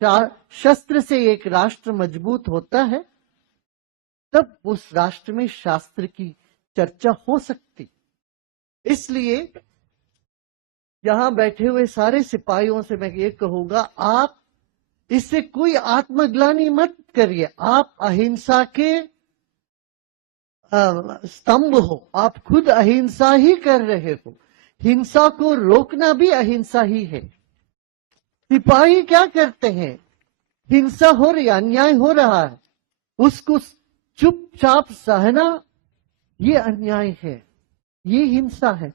शस्त्र से एक राष्ट्र मजबूत होता है, तब उस राष्ट्र में शास्त्र की चर्चा हो सकती। इसलिए यहां बैठे हुए सारे सिपाहियों से मैं ये कहूंगा, आप इससे कोई आत्मग्लानि मत करिए। आप अहिंसा के स्तंभ हो, आप खुद अहिंसा ही कर रहे हो। हिंसा को रोकना भी अहिंसा ही है। सिपाही क्या करते हैं? हिंसा हो रही, अन्याय हो रहा है, उसको चुपचाप सहना, ये अन्याय है, ये हिंसा है।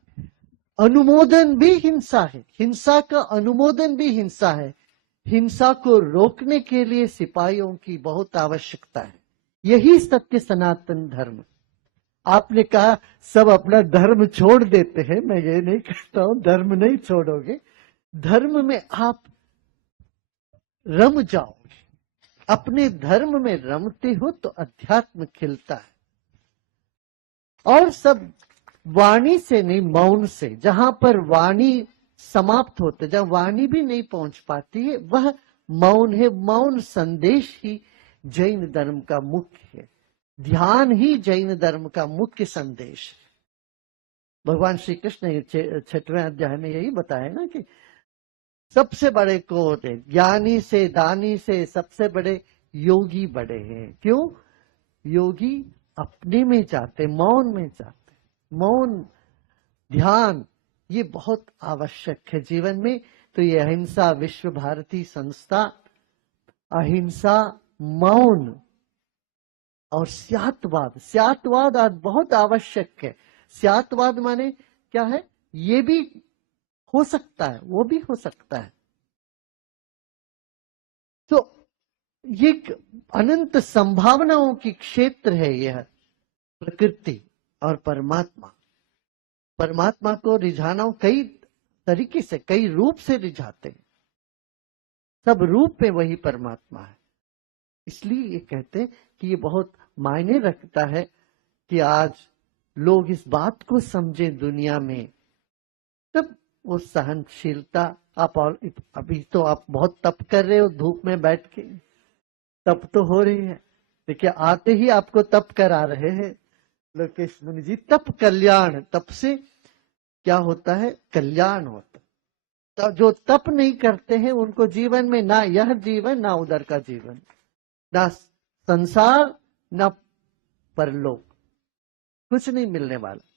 अनुमोदन भी हिंसा है, हिंसा का अनुमोदन भी हिंसा है। हिंसा को रोकने के लिए सिपाहियों की बहुत आवश्यकता है। यही सत्य सनातन धर्म। आपने कहा सब अपना धर्म छोड़ देते हैं, मैं ये नहीं कहता हूं धर्म नहीं छोड़ोगे, धर्म में आप रम जाओगे। अपने धर्म में रमते हो तो अध्यात्म खिलता है। और सब वाणी से नहीं, मौन से। जहां पर वाणी समाप्त होते, जहां वाणी भी नहीं पहुंच पाती है, वह मौन है। मौन संदेश ही जैन धर्म का मुख्य है। ध्यान ही जैन धर्म का मुख्य संदेश है। भगवान श्री कृष्ण ने 6वें अध्याय में यही बताया ना कि सबसे बड़े कौन है? ज्ञानी से, दानी से सबसे बड़े योगी बड़े हैं। क्यों? योगी अपने में जाते, मौन में जाते। मौन, ध्यान, ये बहुत आवश्यक है जीवन में। तो ये अहिंसा विश्व भारती संस्था, अहिंसा, मौन और स्यातवाद। स्यातवाद आज बहुत आवश्यक है। स्यातवाद माने क्या है? ये भी हो सकता है, वो भी हो सकता है। तो ये अनंत संभावनाओं की क्षेत्र है यह प्रकृति और परमात्मा। परमात्मा को रिझाना कई तरीके से, कई रूप से रिझाते हैं। सब रूप में वही परमात्मा है। इसलिए ये कहते हैं कि ये बहुत मायने रखता है कि आज लोग इस बात को समझे दुनिया में। तब वो सहनशीलता, आप और अभी तो आप बहुत तप कर रहे हो धूप में बैठ के, तप तो हो रही है। देखिए आते ही आपको तप करा रहे हैं लोकेश मुनि जी। तप कल्याण, तप से क्या होता है? कल्याण होता है। तो जो तप नहीं करते हैं उनको जीवन में ना यह जीवन ना उधर का जीवन, ना संसार ना परलोक, कुछ नहीं मिलने वाला।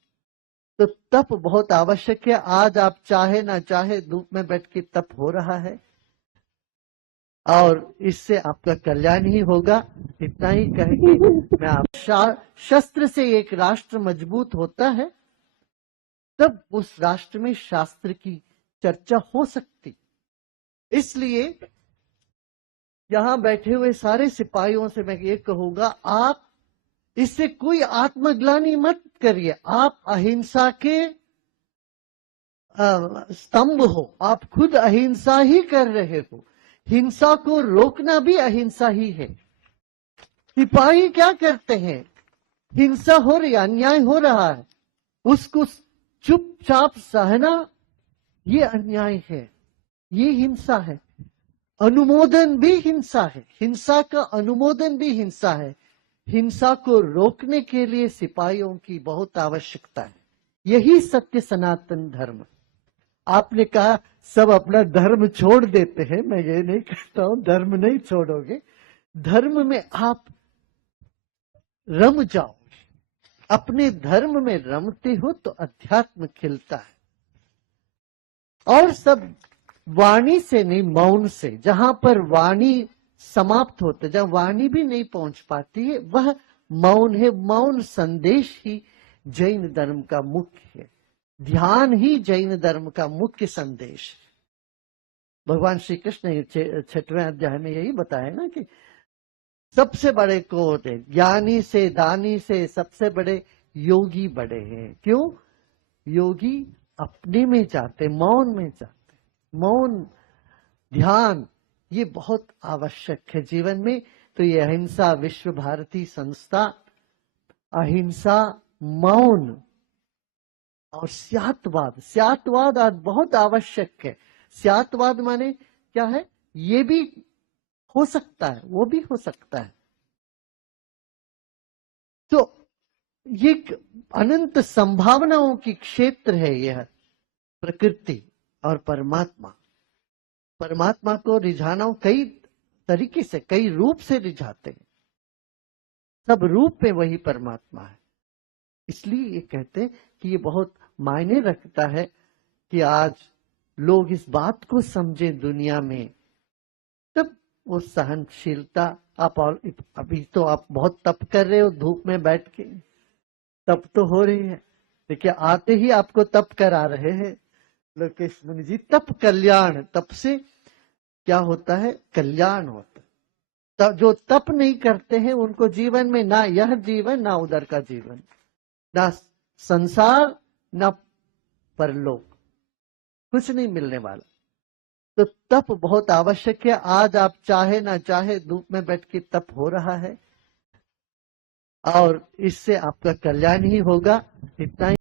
तो तप बहुत आवश्यक है। आज आप चाहे ना चाहे धूप में बैठ के तप हो रहा है और इससे आपका कल्याण ही होगा। इतना ही कहेंगे मैं आप। शस्त्र से एक राष्ट्र मजबूत होता है, तब उस राष्ट्र में शास्त्र की चर्चा हो सकती। इसलिए यहां बैठे हुए सारे सिपाहियों से मैं ये कहूंगा, आप इससे कोई आत्मग्लानि मत करिए। आप अहिंसा के स्तंभ हो, आप खुद अहिंसा ही कर रहे हो। हिंसा को रोकना भी अहिंसा ही है। सिपाही क्या करते हैं? हिंसा हो रही, अन्याय हो रहा है, उसको चुपचाप सहना, ये अन्याय है, ये हिंसा है। अनुमोदन भी हिंसा है, हिंसा का अनुमोदन भी हिंसा है। हिंसा को रोकने के लिए सिपाहियों की बहुत आवश्यकता है। यही सत्य सनातन धर्म। आपने कहा सब अपना धर्म छोड़ देते हैं, मैं ये नहीं कहता हूं धर्म नहीं छोड़ोगे, धर्म में आप रम जाओगे। अपने धर्म में रमते हो तो अध्यात्म खिलता है। और सब वाणी से नहीं, मौन से। जहां पर वाणी समाप्त होते, जहां वाणी भी नहीं पहुंच पाती है, वह मौन है। मौन संदेश ही जैन धर्म का मुख्य है। ध्यान ही जैन धर्म का मुख्य संदेश है। भगवान श्री कृष्ण ने 6वें अध्याय में यही बताया ना कि सबसे बड़े कौन है? ज्ञानी से, दानी से सबसे बड़े योगी बड़े हैं। क्यों? योगी अपने में जाते, मौन में जाते। मौन, ध्यान, ये बहुत आवश्यक है जीवन में। तो ये अहिंसा विश्व भारती संस्था, अहिंसा, मौन और स्यातवाद। स्यातवाद आज बहुत आवश्यक है। स्यातवाद माने क्या है? ये भी हो सकता है, वो भी हो सकता है। तो ये एक अनंत संभावनाओं की क्षेत्र है यह प्रकृति और परमात्मा। परमात्मा को रिझाना कई तरीके से, कई रूप से रिझाते हैं, सब रूप में वही परमात्मा है। इसलिए ये कहते हैं कि ये बहुत मायने रखता है कि आज लोग इस बात को समझे दुनिया में, तब वो सहनशीलता। आप अभी तो आप बहुत तप कर रहे हो धूप में बैठ के, तप तो हो रही है। देखिए आते ही आपको तप करा रहे हैं लोकेश मुनि जी। तप कल्याण, तप से क्या होता है? कल्याण होता है। जो तप नहीं करते हैं उनको जीवन में ना यह जीवन ना उधर का जीवन, ना संसार ना परलोक, कुछ नहीं मिलने वाला। तो तप बहुत आवश्यक है। आज आप चाहे ना चाहे धूप में बैठ के तप हो रहा है और इससे आपका कल्याण ही होगा। इतना ही